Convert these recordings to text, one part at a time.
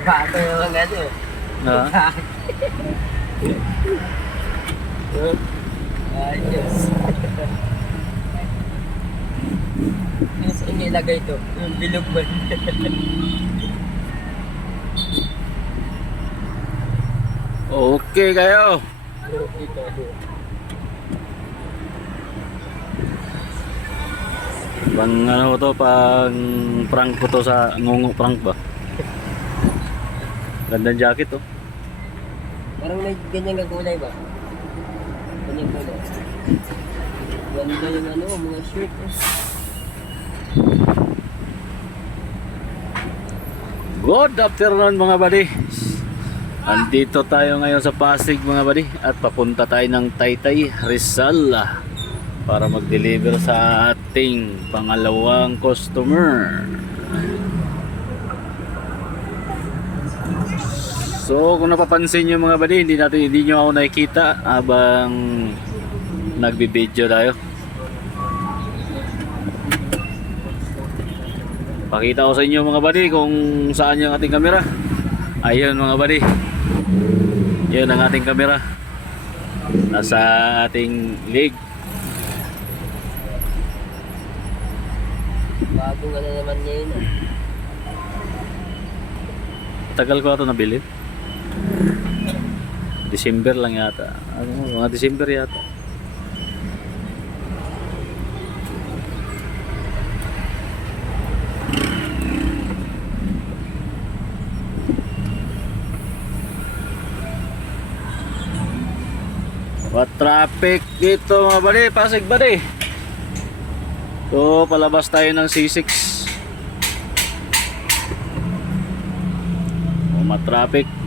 Bago yung ano. Na? Ayos. Ano sa inyo ilagay ito? Yung bilog ba? Okay kayo. Ito. Pang ano to, pang prank ko to sa ngungo prank ba? Gandang jacket oh. Parang may ganyan nga kulay ba? Ganyan kulay. Ganda yung ano, mga shirt. Eh. Good afternoon mga buddy. Andito tayo ngayon sa Pasig mga buddy at papunta tayo ng Taytay Rizal ah, para mag-deliver sa ating pangalawang customer. So kung napapansin nyo mga buddy, hindi natin hindi nyo ako nakikita habang nagbi-video tayo. Pakita ko sa inyo mga buddy kung saan yung ating kamera. Ayun mga buddy. Yun ang ating kamera. Nasa ating leg. Bagong ano naman niya yun ah. Tagal ko ito nabili. December lang yata. Ano, mga December yata. What traffic dito mga buddy, Pasig buddy. So palabas tayo ng C6. O matraffic.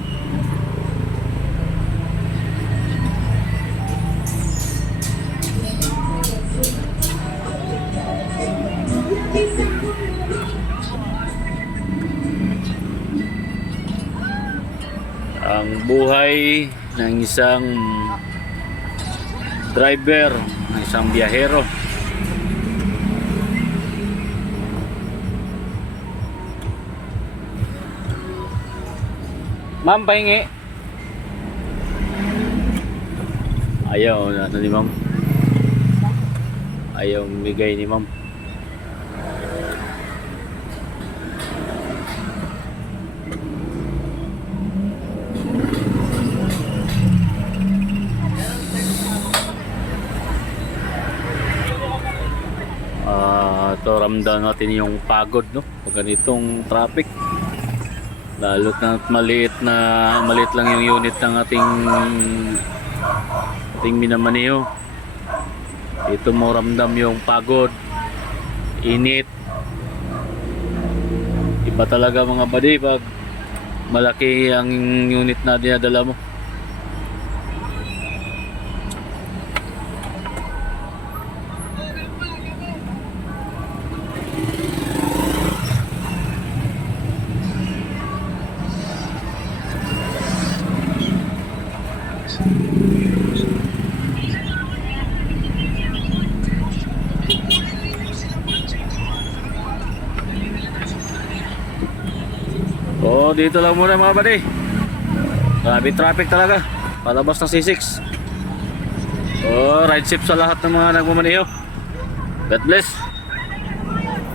Ang buhay ng isang driver, ng isang biyahero. Ma'am, pahingi. Ayaw, ano ni ma'am? Ayaw bigay ni ma'am. Ito ramdam natin yung pagod no? Pag ganitong traffic. Lalo na maliit na maliit lang yung unit ng ating ating minamaneho ito mo ramdam yung pagod init. Iba talaga mga buddy pag malaki ang unit na dinadala mo Oh, dito lang muna mga buddy. Grabe traffic talaga. Palabas ng C6. Oh, ride safe sa lahat ng mga nagmamaneho. God bless.